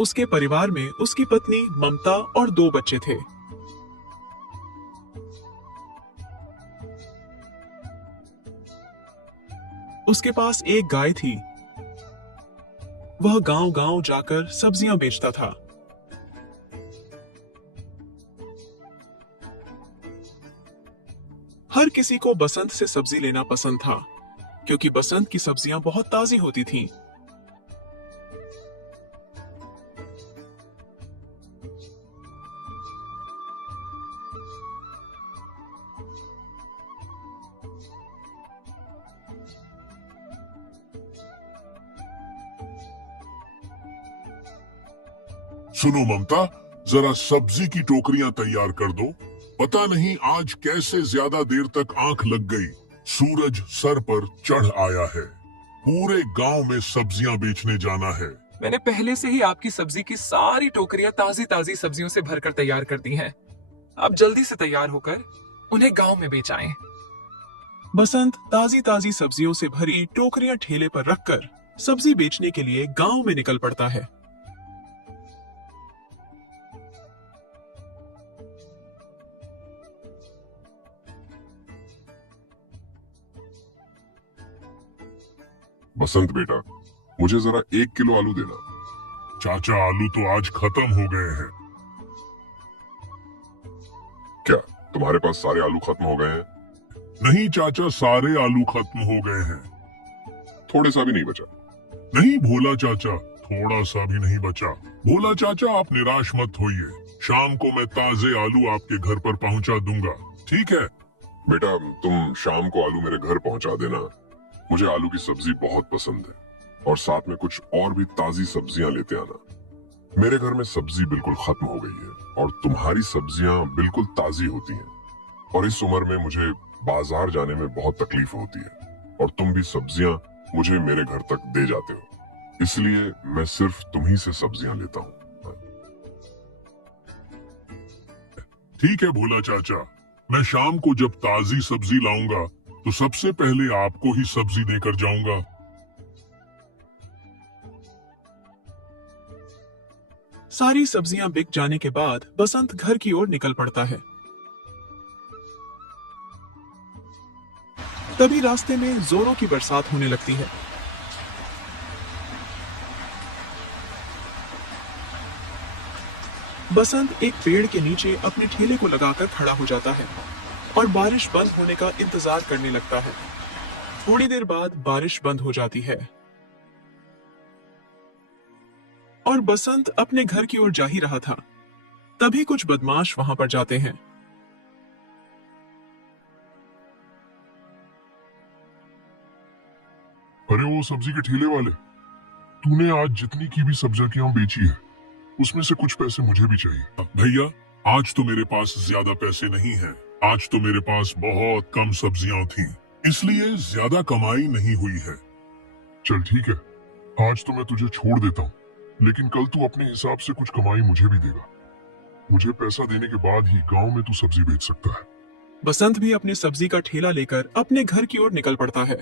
उसके परिवार में उसकी पत्नी ममता और 2 बच्चे थे। उसके पास एक गाय थी। वह गांव-गांव जाकर सब्जियां बेचता था। हर किसी को बसंत से सब्जी लेना पसंद था, क्योंकि बसंत की सब्जियां बहुत ताजी होती थीं। सुनो ममता, जरा सब्जी की टोकरियां तैयार कर दो। पता नहीं आज कैसे ज्यादा देर तक आंख लग गई। सूरज सर पर चढ़ आया है। पूरे गांव में सब्जियां बेचने जाना है। मैंने पहले से ही आपकी सब्जी की सारी टोकरियां ताजी ताजी सब्जियों से भरकर तैयार कर दी हैं। आप जल्दी से तैयार होकर उन्हें गांव में बेच आएं। बसंत ताजी ताजी सब्जियों से भरी टोकरियां ठेले पर रखकर सब्जी बेचने के लिए गांव में निकल पड़ता है। बसंत बेटा, मुझे जरा 1 किलो आलू देना। चाचा, आलू तो आज खत्म हो गए हैं। क्या तुम्हारे पास सारे आलू खत्म हो गए हैं? नहीं चाचा, सारे आलू खत्म हो गए हैं। थोड़े सा भी नहीं बचा? नहीं भोला चाचा, थोड़ा सा भी नहीं बचा। भोला चाचा, आप निराश मत होइए। शाम को मैं ताजे आलू आपके घर पर पहुंचा दूंगा, ठीक है? बेटा, तुम शाम को आलू मेरे घर पहुंचा देना। मुझे आलू की सब्जी बहुत पसंद है, और साथ में कुछ और भी ताजी सब्जियां लेते आना। मेरे घर में सब्जी बिल्कुल खत्म हो गई है, और तुम्हारी सब्जियां बिल्कुल ताजी होती हैं। और इस उम्र में मुझे बाजार जाने में बहुत तकलीफ होती है, और तुम भी सब्जियां मुझे मेरे घर तक दे जाते हो, इसलिए मैं सिर्फ तुम्ही से सब्जियां लेता हूँ। ठीक है भोला चाचा, मैं शाम को जब ताजी सब्जी लाऊंगा तो सबसे पहले आपको ही सब्जी देकर जाऊंगा। सारी सब्जियां बिक जाने के बाद बसंत घर की ओर निकल पड़ता है। तभी रास्ते में जोरों की बरसात होने लगती है। बसंत एक पेड़ के नीचे अपने ठेले को लगाकर खड़ा हो जाता है और बारिश बंद होने का इंतजार करने लगता है। थोड़ी देर बाद बारिश बंद हो जाती है और बसंत अपने घर की ओर जा ही रहा था। तभी कुछ बदमाश वहां पर जाते हैं। अरे वो सब्जी के ठेले वाले, तूने आज जितनी की भी सब्जियां बेची है, उसमें से कुछ पैसे मुझे भी चाहिए। भैया, आज तो मेरे पास ज्यादा पैसे नहीं हैं। आज तो मेरे पास बहुत कम सब्जियां थीं, इसलिए ज्यादा कमाई नहीं हुई है। चल ठीक है, आज तो मैं तुझे छोड़ देता हूँ, लेकिन कल तू अपने हिसाब से कुछ कमाई मुझे भी देगा। मुझे पैसा देने के बाद ही गांव में तू सब्जी बेच सकता है। बसंत भी अपनी सब्जी का ठेला लेकर अपने घर की ओर निकल पड़ता है।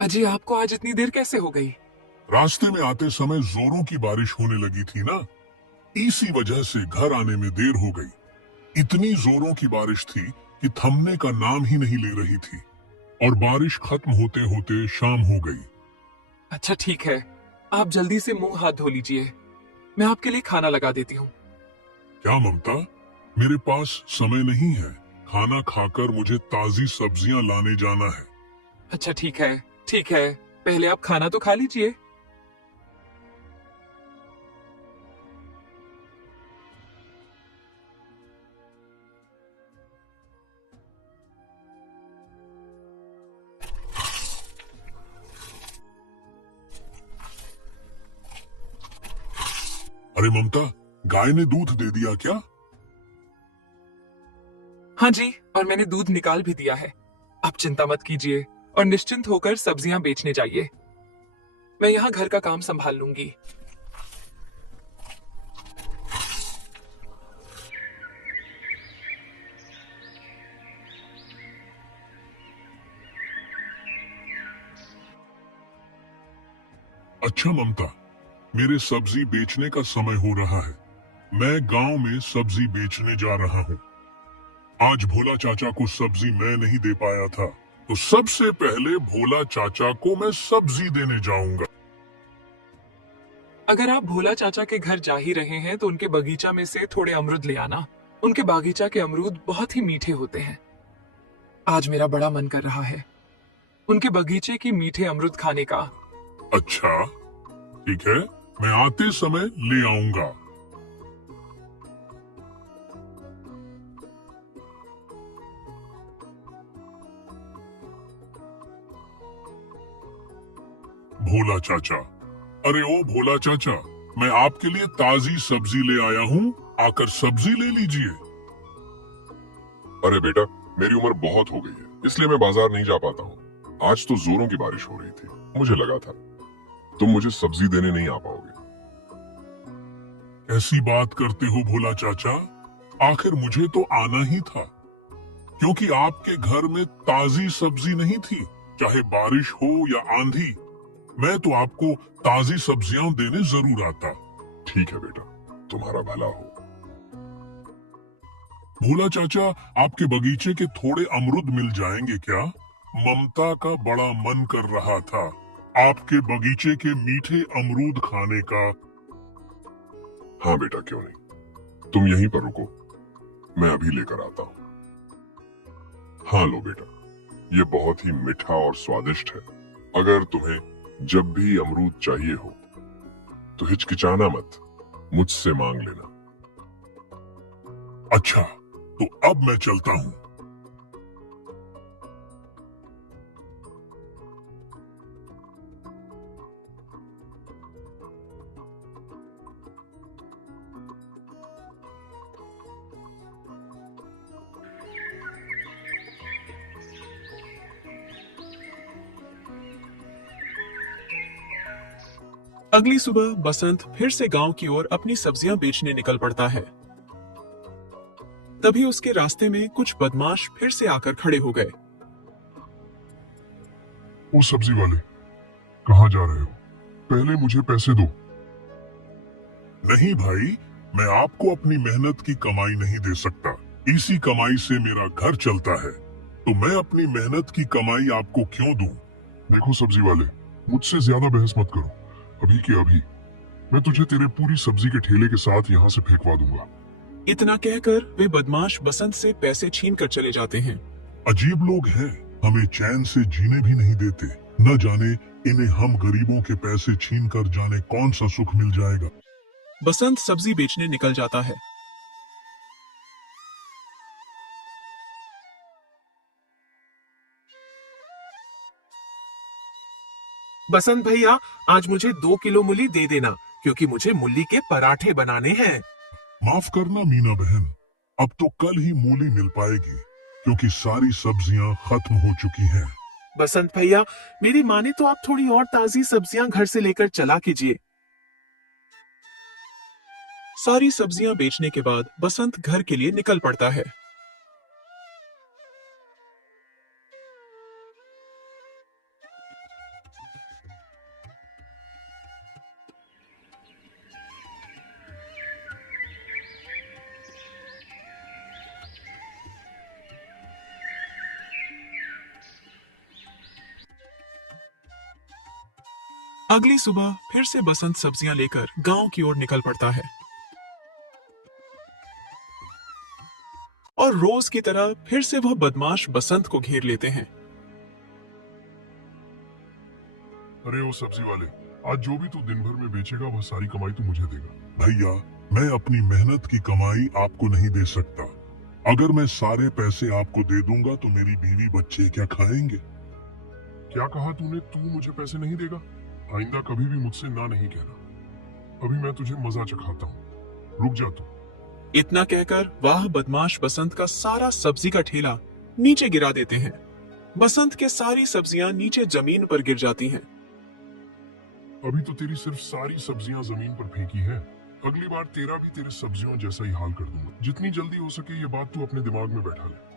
अजी, आपको आज इतनी देर कैसे हो गई? रास्ते में आते समय जोरों की बारिश होने लगी थी ना, इसी वजह से घर आने में देर हो गई। इतनी जोरों की बारिश थी कि थमने का नाम ही नहीं ले रही थी, और बारिश खत्म होते होते शाम हो गई। अच्छा ठीक है, आप जल्दी से मुंह हाथ धो लीजिए। मैं आपके लिए खाना लगा देती हूँ। क्या ममता, मेरे पास समय नहीं है। खाना खाकर मुझे ताजी सब्जियां लाने जाना है। अच्छा ठीक है, ठीक है, पहले आप खाना तो खा लीजिए। अरे ममता, गाय ने दूध दे दिया क्या? हाँ जी, और मैंने दूध निकाल भी दिया है। आप चिंता मत कीजिए और निश्चिंत होकर सब्जियां बेचने जाइए। मैं यहाँ घर का काम संभाल लूंगी। अच्छा ममता, मेरे सब्जी बेचने का समय हो रहा है। मैं गांव में सब्जी बेचने जा रहा हूँ। आज भोला चाचा को सब्जी मैं नहीं दे पाया था, तो सबसे पहले भोला चाचा को मैं सब्जी देने जाऊंगा। अगर आप भोला चाचा के घर जा ही रहे हैं तो उनके बगीचा में से थोड़े अमरूद ले आना। उनके बागीचा के अमरूद बहुत ही मीठे होते हैं। आज मेरा बड़ा मन कर रहा है उनके बगीचे के मीठे अमरूद खाने का। अच्छा, ठीक है, मैं आते समय ले आऊंगा। भोला चाचा, अरे ओ भोला चाचा, मैं आपके लिए ताजी सब्जी ले आया हूँ, आकर सब्जी ले लीजिए। अरे बेटा, मेरी उम्र बहुत हो गई है, इसलिए मैं बाजार नहीं जा पाता हूँ। आज तो जोरों की बारिश हो रही थी, मुझे लगा था तुम मुझे सब्जी देने नहीं आ पाओगे। ऐसी बात करते हो भोला चाचा, आखिर मुझे तो आना ही था, क्योंकि आपके घर में ताजी सब्जी नहीं थी। चाहे बारिश हो या आंधी, मैं तो आपको ताजी सब्जियां देने जरूर आता। ठीक है बेटा, तुम्हारा भला हो। भोला चाचा, आपके बगीचे के थोड़े अमरूद मिल जाएंगे क्या? ममता का बड़ा मन कर रहा था आपके बगीचे के मीठे अमरूद खाने का। हाँ बेटा, क्यों नहीं, तुम यहीं पर रुको, मैं अभी लेकर आता हूँ। हाँ लो बेटा, ये बहुत ही मीठा और स्वादिष्ट है। अगर तुम्हें जब भी अमरूद चाहिए हो तो हिचकिचाना मत, मुझसे मांग लेना। अच्छा, तो अब मैं चलता हूँ। अगली सुबह बसंत फिर से गांव की ओर अपनी सब्जियां बेचने निकल पड़ता है। तभी उसके रास्ते में कुछ बदमाश फिर से आकर खड़े हो गए। वो सब्जी वाले, कहाँ जा रहे हो? पहले मुझे पैसे दो। नहीं भाई, मैं आपको अपनी मेहनत की कमाई नहीं दे सकता। इसी कमाई से मेरा घर चलता है, तो मैं अपनी मेहनत की कमाई आपको क्यों दूं? देखो सब्जी वाले, मुझसे ज्यादा बहस मत करो। अभी के अभी मैं तुझे तेरे पूरी सब्जी के ठेले के साथ यहाँ से फेंकवा दूंगा। इतना कहकर वे बदमाश बसंत से पैसे छीन कर चले जाते हैं। अजीब लोग हैं, हमें चैन से जीने भी नहीं देते। न जाने इन्हें हम गरीबों के पैसे छीन कर जाने कौन सा सुख मिल जाएगा। बसंत सब्जी बेचने निकल जाता है। बसंत भैया, आज मुझे 2 किलो मूली दे देना, क्योंकि मुझे मूली के पराठे बनाने हैं। माफ करना मीना बहन, अब तो कल ही मूली मिल पाएगी, क्योंकि सारी सब्जियां खत्म हो चुकी हैं। बसंत भैया, मेरी माने तो आप थोड़ी और ताजी सब्जियां घर से लेकर चला कीजिए। सारी सब्जियां बेचने के बाद बसंत घर के लिए निकल पड़ता है। अगली सुबह फिर से बसंत सब्जियां लेकर गांव की ओर निकल पड़ता है और रोज की तरह फिर से वह बदमाश बसंत को घेर लेते हैं। अरे ओ सब्जी वाले, आज जो भी तू दिन भर में बेचेगा वह सारी कमाई तू मुझे देगा। भैया, मैं अपनी मेहनत की कमाई आपको नहीं दे सकता। अगर मैं सारे पैसे आपको दे दूंगा तो मेरी बीवी बच्चे क्या खाएंगे? क्या कहा तूने? तू मुझे पैसे नहीं देगा? आइंदा कभी भी मुझसे ना नहीं कहना। अभी मैं तुझे मजा चखाता हूँ, रुक जा तू। इतना कहकर वह बदमाश बसंत का सारा सब्जी का ठेला नीचे गिरा देते हैं। बसंत के सारी सब्जियां नीचे जमीन पर गिर जाती हैं। अभी तो तेरी सिर्फ सारी सब्जियां जमीन पर फेंकी है, अगली बार तेरा भी तेरे सब्जियों जैसा ही हाल कर दूंगा। जितनी जल्दी हो सके ये बात तू अपने दिमाग में बैठा ले।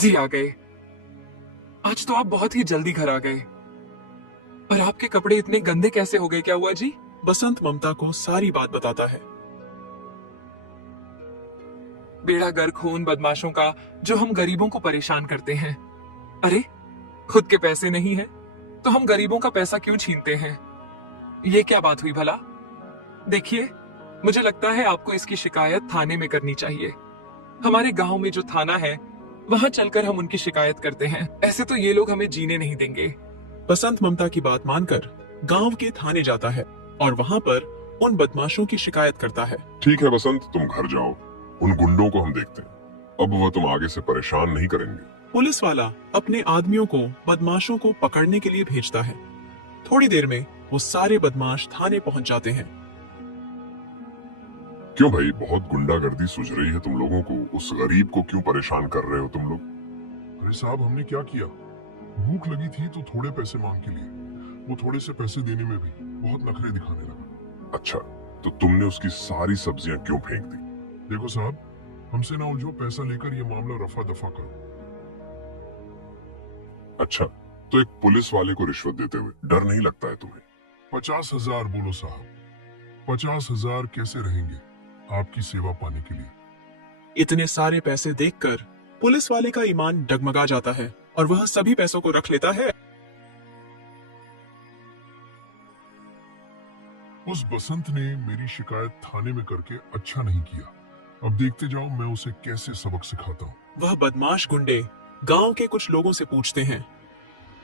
जी आ गए। आज तो आप बहुत ही जल्दी घर आ गए। और आपके कपड़े इतने गंदे कैसे हो गए, क्या हुआ जी? बसंत ममता को सारी बात बताता है। बेड़ा गर्क हो उन बदमाशों का जो हम गरीबों को परेशान करते हैं। अरे, खुद के पैसे नहीं है तो हम गरीबों का पैसा क्यों छीनते हैं? ये क्या बात हुई भला? देखिए, मुझे लगता है आपको इसकी शिकायत थाने में करनी चाहिए। हमारे गांव में जो थाना है वहां चलकर हम उनकी शिकायत करते हैं। ऐसे तो ये लोग हमें जीने नहीं देंगे। बसंत ममता की बात मानकर गांव के थाने जाता है और वहां पर उन बदमाशों की शिकायत करता है। ठीक है बसंत, तुम घर जाओ, उन गुंडों को हम देखते हैं। अब वह तुम आगे से परेशान नहीं करेंगे। पुलिस वाला अपने आदमियों को बदमाशों को पकड़ने के लिए भेजता है। थोड़ी देर में वो सारे बदमाश थाने पहुंच जाते हैं। क्यों भाई, बहुत गुंडागर्दी सूझ रही है तुम लोगों को? उस गरीब को क्यों परेशान कर रहे हो तुम लोग? अरे साहब, हमने क्या किया? भूख लगी थी तो थोड़े पैसे मांग के लिए। वो थोड़े से पैसे देने में भी बहुत नखरे दिखाने लगा। अच्छा, तो तुमने उसकी सारी सब्जियां क्यों फेंक दी? देखो साहब, हमसे ना उलझो, पैसा लेकर ये मामला रफा दफा करो। अच्छा, तो एक पुलिस वाले को रिश्वत देते हुए डर नहीं लगता है तुम्हें? 50,000 बोलो साहब। 50,000 कैसे रहेंगे आपकी सेवा पाने के लिए? इतने सारे पैसे देखकर पुलिस वाले का ईमान डगमगा जाता है और वह सभी पैसों को रख लेता है। उस बसंत ने मेरी शिकायत थाने में करके अच्छा नहीं किया। अब देखते जाओ मैं उसे कैसे सबक सिखाता हूँ। वह बदमाश गुंडे गांव के कुछ लोगों से पूछते हैं।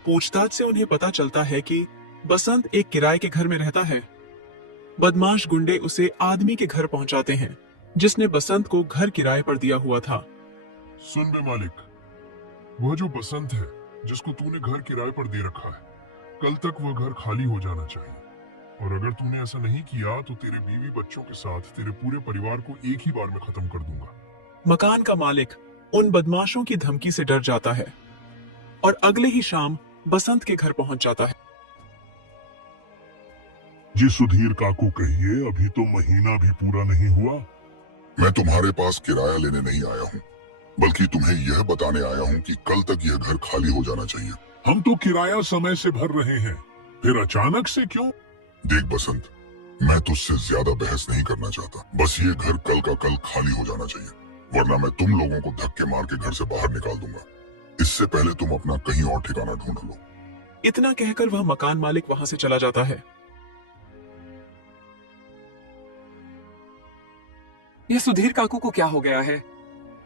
पूछताछ से उन्हें पता चलता है कि बसंत एक किराए के घर में रहता है। बदमाश गुंडे उसे आदमी के घर पहुंचाते हैं जिसने बसंत को घर किराए पर दिया हुआ था। सुन बे मालिक, वह जो बसंत है जिसको तूने घर किराए पर दे रखा है, कल तक वह घर खाली हो जाना चाहिए। और अगर तूने ऐसा नहीं किया तो तेरे बीवी बच्चों के साथ तेरे पूरे परिवार को एक ही बार में खत्म कर दूंगा। मकान का मालिक उन बदमाशों की धमकी से डर जाता है और अगले ही शाम बसंत के घर पहुंच जाता है। जी सुधीर काकू, कहिए, अभी तो महीना भी पूरा नहीं हुआ। मैं तुम्हारे पास किराया लेने नहीं आया हूँ, बल्कि तुम्हें यह बताने आया हूँ कि कल तक यह घर खाली हो जाना चाहिए। हम तो किराया समय से भर रहे हैं, फिर अचानक से क्यों? देख बसंत, मैं तुझसे ज्यादा बहस नहीं करना चाहता। बस ये घर कल का कल खाली हो जाना चाहिए, वरना मैं तुम लोगों को धक्के मार के घर से बाहर निकाल दूंगा। इससे पहले तुम अपना कहीं और ठिकाना ढूंढ लो। इतना कहकर वह मकान मालिक वहां से चला जाता है। ये सुधीर काकू को क्या हो गया है?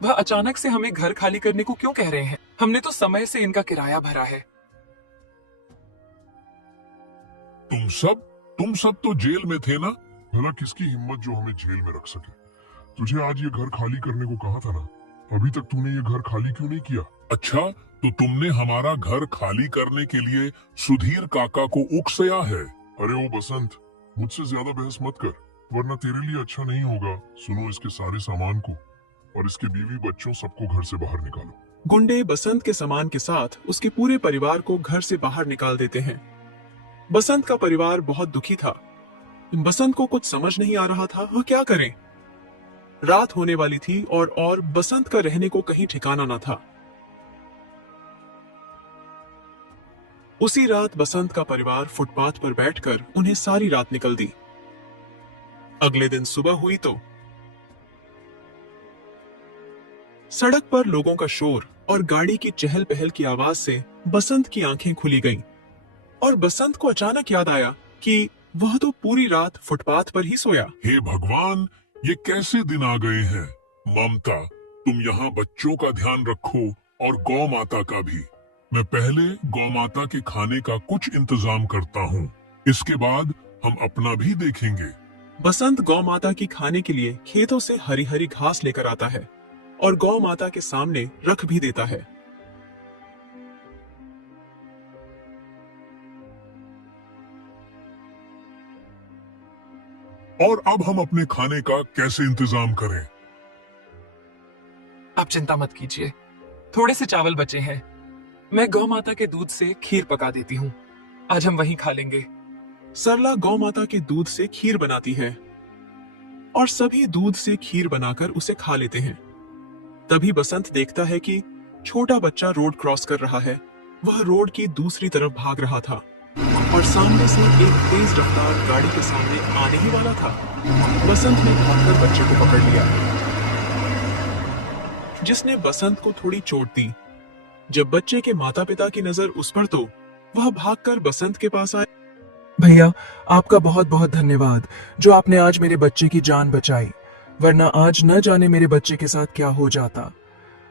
वह अचानक से हमें घर खाली करने को क्यों कह रहे हैं? हमने तो समय से इनका किराया भरा है। तुम सब तो जेल में थे ना? भला किसकी हिम्मत जो हमें जेल में रख सके? तुझे आज ये घर खाली करने को कहा था ना? अभी तक तूने ये घर खाली क्यों नहीं किया? अच्छा, तो तुमने हमारा घर खाली करने के लिए सुधीर काका को उकसाया है? अरे ओ बसंत, मुझसे ज्यादा बहस मत कर, वरना तेरे लिए अच्छा नहीं होगा। सुनो, इसके सारे सामान को और इसके बीवी बच्चों सबको घर से बाहर निकालो। गुंडे बसंत के सामान के साथ उसके पूरे परिवार को घर से बाहर निकाल देते हैं। बसंत का परिवार बहुत दुखी था। बसंत को कुछ समझ नहीं आ रहा था वह क्या करे। रात होने वाली थी और बसंत का रहने को कहीं ठिकाना न था। उसी रात बसंत का परिवार फुटपाथ पर बैठकर उन्हें सारी रात निकल दी। अगले दिन सुबह हुई तो सड़क पर लोगों का शोर और गाड़ी की चहल पहल की आवाज से बसंत की आंखें खुली गईं और बसंत को अचानक याद आया कि वह तो पूरी रात फुटपाथ पर ही सोया। हे भगवान, ये कैसे दिन आ गए हैं। ममता, तुम यहाँ बच्चों का ध्यान रखो और गौ माता का भी। मैं पहले गौ माता के खाने का कुछ इंतजाम करता हूँ, इसके बाद हम अपना भी देखेंगे। बसंत गौ माता की खाने के लिए खेतों से हरी हरी घास लेकर आता है और गौ माता के सामने रख भी देता है। और अब हम अपने खाने का कैसे इंतजाम करें? आप चिंता मत कीजिए, थोड़े से चावल बचे हैं, मैं गौ माता के दूध से खीर पका देती हूँ। आज हम वहीं खा लेंगे। सरला गौ माता के दूध से खीर बनाती है और सभी दूध से खीर बनाकर उसे खा लेते हैं। तभी बसंत देखता है कि छोटा बच्चा रोड क्रॉस कर रहा है। वह रोड की दूसरी तरफ भाग रहा था और सामने से एक तेज रफ्तार गाड़ी के सामने आने ही वाला था। बसंत ने भागकर बच्चे को पकड़ लिया, जिसने बसंत को थोड़ी चोट दी। जब बच्चे के माता पिता की नजर उस पर, तो वह भागकर बसंत के पास आए। भैया, आपका बहुत बहुत धन्यवाद जो आपने आज मेरे बच्चे की जान बचाई, वरना आज न जाने मेरे बच्चे के साथ क्या हो जाता।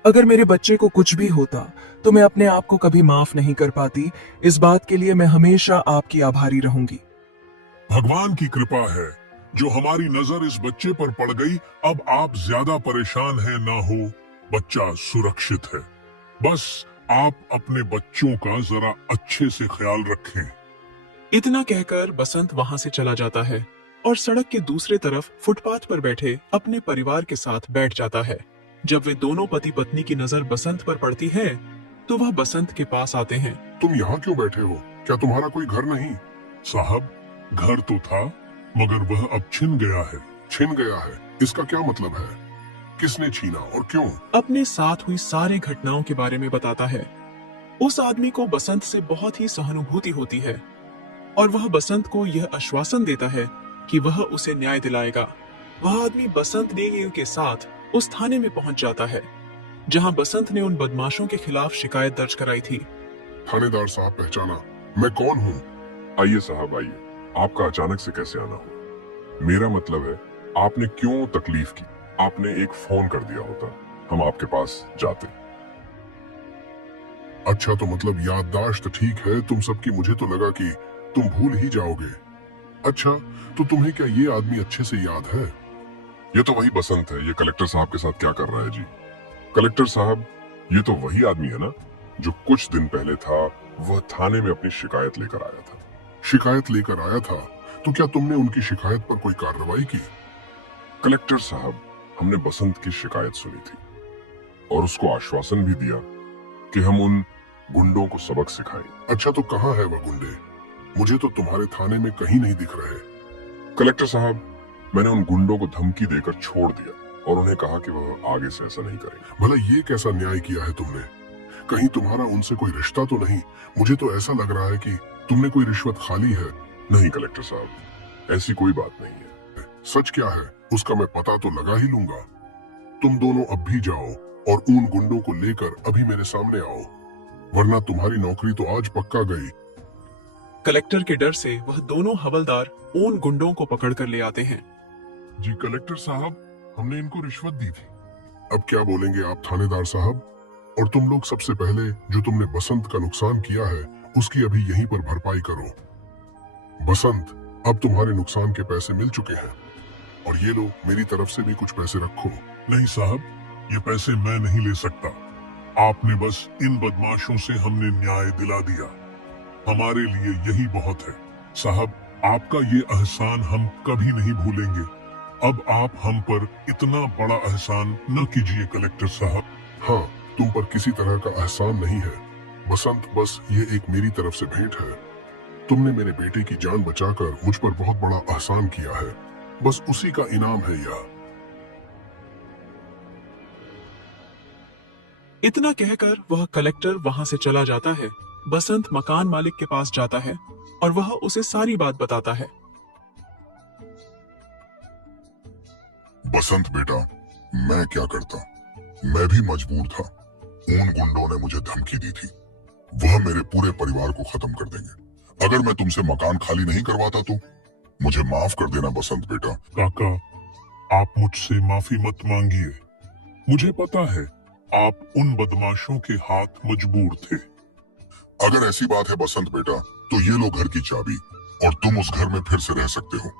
अगर मेरे बच्चे को कुछ भी होता तो मैं अपने आप को कभी माफ नहीं कर पाती। इस बात के लिए मैं हमेशा आपकी आभारी रहूंगी। भगवान की कृपा है जो हमारी नजर इस बच्चे पर पड़ गई। अब आप ज्यादा परेशान हैं ना हो, बच्चा सुरक्षित है। बस आप अपने बच्चों का जरा अच्छे से ख्याल रखें। इतना कहकर बसंत वहां से चला जाता है और सड़क के दूसरे तरफ फुटपाथ पर बैठे अपने परिवार के साथ बैठ जाता है। जब वे दोनों पति पत्नी की नजर बसंत पर पड़ती है तो वह बसंत के पास आते हैं। तुम यहाँ क्यों बैठे हो? क्या तुम्हारा कोई घर नहीं? साहब, घर तो था मगर वह अब छिन गया है। छिन गया है, इसका क्या मतलब है? किसने छीना और क्यों? अपने साथ हुई सारी घटनाओं के बारे में बताता है। उस आदमी को बसंत से बहुत ही सहानुभूति होती है और वह बसंत को यह आश्वासन देता है कि वह उसे न्याय दिलाएगा। वह आदमी बसंत नेगी के साथ उस थाने में पहुंच जाता है जहां बसंत ने उन बदमाशों के खिलाफ शिकायत दर्ज कराई थी। थानेदार साहब, पहचाना मैं कौन हूँ? आइए साहब आइए, आपका अचानक से कैसे आना हो? मेरा मतलब है आपने क्यों तकलीफ की? आपने एक फोन कर दिया होता, हम आपके पास जाते। अच्छा, तो मतलब याददाश्त ठीक है तुम सबकी। मुझे तो लगा कि तुम भूल ही जाओगे। अच्छा, तो तुम्हें क्या ये आदमी अच्छे से याद है? ये तो वही बसंत है। ये कलेक्टर साहब के साथ क्या कर रहा है जी? कलेक्टर साहब, ये तो वही आदमी है ना जो कुछ दिन पहले था। वह थाने में अपनी शिकायत लेकर आया था। शिकायत लेकर आया था? तो क्या तुमने उनकी शिकायत पर कोई कार्रवाई की? कलेक्टर साहब, हमने बसंत की शिकायत सुनी थी और उसको आश्वासन भी दिया कि हम उन गुंडों को सबक सिखाएं। अच्छा, तो कहाँ है वह गुंडे? मुझे तो तुम्हारे थाने में कहीं नहीं दिख रहे। कलेक्टर साहब, मैंने उन गुंडों को धमकी देकर छोड़ दिया और उन्हें कहा कि वह आगे से ऐसा नहीं करेंगे। भला ये कैसा न्याय किया है तुमने? कहीं तुम्हारा उनसे कोई रिश्ता तो नहीं? मुझे तो ऐसा लग रहा है कि तुमने कोई रिश्वत खा ली है। नहीं कलेक्टर साहब, ऐसी कोई बात नहीं है। सच क्या है उसका मैं पता तो लगा ही लूंगा। तुम दोनों अब भी जाओ और उन गुंडों को लेकर अभी मेरे सामने आओ, वरना तुम्हारी नौकरी तो आज पक्का गई। कलेक्टर के डर से वह दोनों हवलदार उन गुंडों को पकड़कर ले आते हैं। जी कलेक्टर साहब, हमने इनको रिश्वत दी थी। अब क्या बोलेंगे आप थानेदार साहब? और तुम लोग सबसे पहले जो तुमने बसंत का नुकसान किया है उसकी अभी यहीं पर भरपाई करो। बसंत, अब तुम्हारे नुकसान के पैसे मिल चुके हैं और ये लो, मेरी तरफ से भी कुछ पैसे रखो। नहीं साहब, ये पैसे मैं नहीं ले सकता। आपने बस इन बदमाशों से हमने न्याय दिला दिया, हमारे लिए यही बहुत है। साहब, आपका ये एहसान हम कभी नहीं भूलेंगे। अब आप हम पर इतना बड़ा एहसान न कीजिए कलेक्टर साहब। हाँ, तुम पर किसी तरह का एहसान नहीं है बसंत, बस ये एक मेरी तरफ से भेंट है। तुमने मेरे बेटे की जान बचाकर मुझ पर बहुत बड़ा एहसान किया है, बस उसी का इनाम है यह। इतना कहकर वह कलेक्टर वहां से चला जाता है। बसंत मकान मालिक के पास जाता है और वह उसे सारी बात बताता है। बसंत बेटा, मैं क्या करता? मैं भी मजबूर था। उन गुंडों ने मुझे धमकी दी थी, वह मेरे पूरे परिवार को खत्म कर देंगे। अगर मैं तुमसे मकान खाली नहीं करवाता तो मुझे माफ कर देना बसंत बेटा। काका, आप मुझसे माफी मत मांगिए। मुझे पता है आप उन बदमाशों के हाथ मजबूर थे। अगर ऐसी बात है बसंत बेटा, तो ये लो घर की चाबी और तुम उस घर में फिर से रह सकते हो।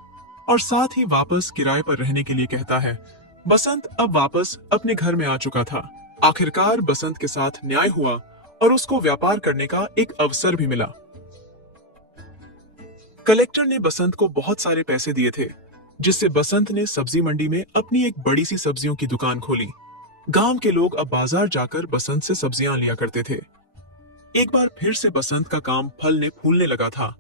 और साथ ही वापस किराए पर रहने के लिए कहता है। बसंत अब वापस अपने घर में आ चुका था। आखिरकार बसंत के साथ न्याय हुआ और उसको व्यापार करने का एक अवसर भी मिला। कलेक्टर ने बसंत को बहुत सारे पैसे दिए थे, जिससे बसंत ने सब्जी मंडी में अपनी एक बड़ी सी सब्जियों की दुकान खोली। गांव के लोग अब बाजार जाकर बसंत से सब्जियां लिया करते थे। एक बार फिर से बसंत का काम फलने फूलने लगा था।